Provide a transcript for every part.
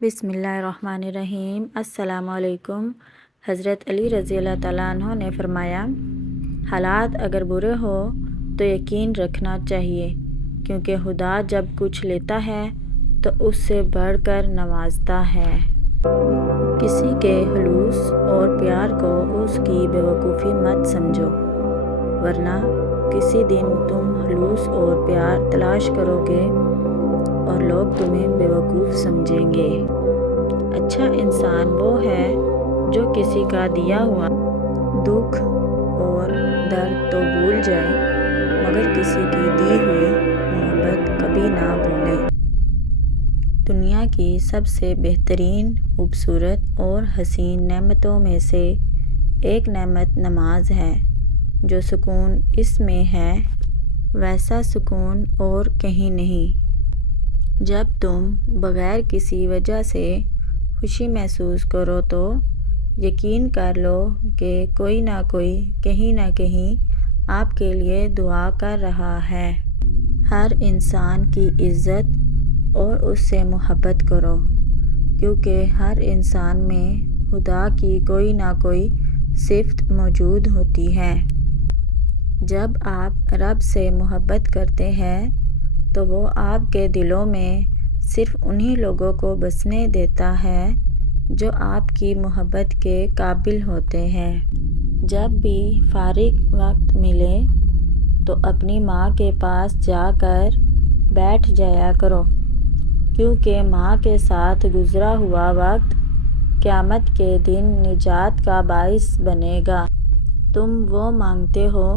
بسم اللہ الرحمن الرحیم۔ السلام علیکم۔ حضرت علی رضی اللہ تعالیٰ عنہ نے فرمایا، حالات اگر برے ہو تو یقین رکھنا چاہیے، کیونکہ خدا جب کچھ لیتا ہے تو اس سے بڑھ کر نوازتا ہے۔ کسی کے خلوص اور پیار کو اس کی بیوقوفی مت سمجھو، ورنہ کسی دن تم خلوص اور پیار تلاش کرو گے اور لوگ تمہیں بیوقوف سمجھیں گے۔ اچھا انسان وہ ہے جو کسی کا دیا ہوا دکھ اور درد تو بھول جائے، مگر کسی کی دی ہوئی محبت کبھی نہ بھولے۔ دنیا کی سب سے بہترین، خوبصورت اور حسین نعمتوں میں سے ایک نعمت نماز ہے۔ جو سکون اس میں ہے، ویسا سکون اور کہیں نہیں۔ جب تم بغیر کسی وجہ سے خوشی محسوس کرو تو یقین کر لو کہ کوئی نہ کوئی کہیں نہ کہیں آپ کے لیے دعا کر رہا ہے۔ ہر انسان کی عزت اور اس سے محبت کرو، کیونکہ ہر انسان میں خدا کی کوئی نہ کوئی صفت موجود ہوتی ہے۔ جب آپ رب سے محبت کرتے ہیں تو وہ آپ کے دلوں میں صرف انہی لوگوں کو بسنے دیتا ہے جو آپ کی محبت کے قابل ہوتے ہیں۔ جب بھی فارغ وقت ملے تو اپنی ماں کے پاس جا کر بیٹھ جایا کرو، کیونکہ ماں کے ساتھ گزرا ہوا وقت قیامت کے دن نجات کا باعث بنے گا۔ تم وہ مانگتے ہو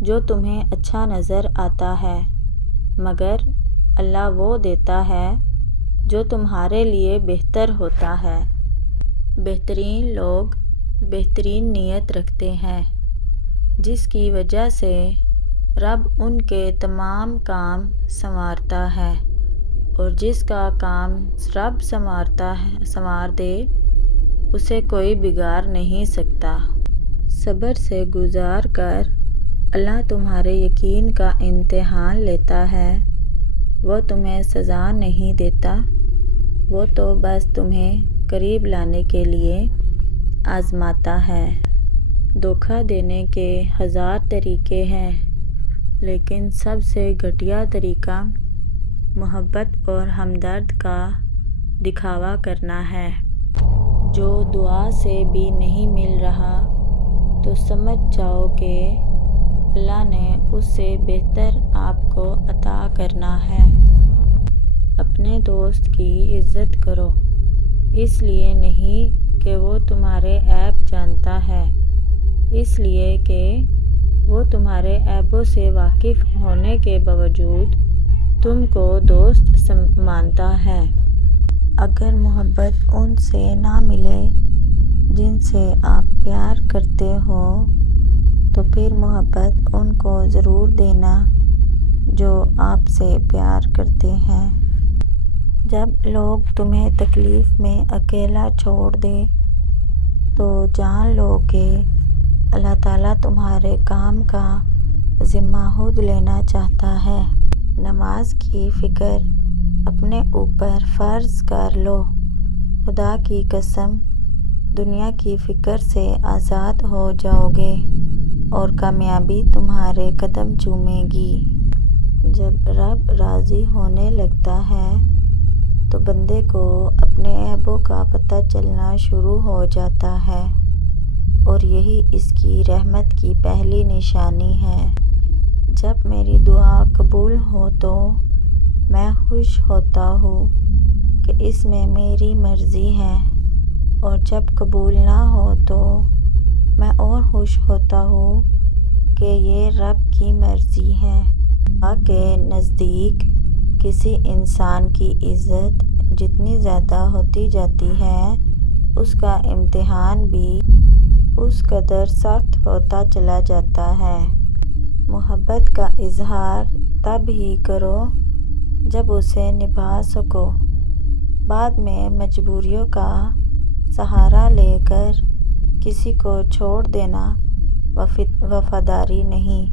جو تمہیں اچھا نظر آتا ہے، مگر اللہ وہ دیتا ہے جو تمہارے لیے بہتر ہوتا ہے۔ بہترین لوگ بہترین نیت رکھتے ہیں، جس کی وجہ سے رب ان کے تمام کام سنوارتا ہے، اور جس کا کام رب سنوار دے اسے کوئی بگاڑ نہیں سکتا۔ صبر سے گزار کر اللہ تمہارے یقین کا امتحان لیتا ہے۔ وہ تمہیں سزا نہیں دیتا، وہ تو بس تمہیں قریب لانے کے لیے آزماتا ہے۔ دھوکہ دینے کے ہزار طریقے ہیں، لیکن سب سے گھٹیا طریقہ محبت اور ہمدرد کا دکھاوا کرنا ہے۔ جو دعا سے بھی نہیں مل رہا تو سمجھ جاؤ کہ اللہ نے اس سے بہتر آپ کو عطا کرنا ہے۔ اپنے دوست کی عزت کرو، اس لیے نہیں کہ وہ تمہارے عیب جانتا ہے، اس لیے کہ وہ تمہارے عیبوں سے واقف ہونے کے باوجود تم کو دوست مانتا ہے۔ اگر محبت ان سے نہ ملے جن سے آپ پیار کرتے ہو تو پھر محبت ان کو ضرور دینا جو آپ سے پیار کرتے ہیں۔ جب لوگ تمہیں تکلیف میں اکیلا چھوڑ دیں تو جان لو کہ اللہ تعالیٰ تمہارے کام کا ذمہ خود لینا چاہتا ہے۔ نماز کی فکر اپنے اوپر فرض کر لو، خدا کی قسم دنیا کی فکر سے آزاد ہو جاؤ گے اور کامیابی تمہارے قدم چومے گی۔ جب رب راضی ہونے لگتا ہے تو بندے کو اپنے عیبوں کا پتہ چلنا شروع ہو جاتا ہے، اور یہی اس کی رحمت کی پہلی نشانی ہے۔ جب میری دعا قبول ہو تو میں خوش ہوتا ہوں کہ اس میں میری مرضی ہے، اور جب قبول نہ ہو تو میں اور خوش ہوتا ہوں کہ یہ رب کی مرضی ہے۔ اللہ کے نزدیک کسی انسان کی عزت جتنی زیادہ ہوتی جاتی ہے، اس کا امتحان بھی اس قدر سخت ہوتا چلا جاتا ہے۔ محبت کا اظہار تب ہی کرو جب اسے نبھا سکو، بعد میں مجبوریوں کا سہارا لے کر کسی کو چھوڑ دینا وفاداری نہیں۔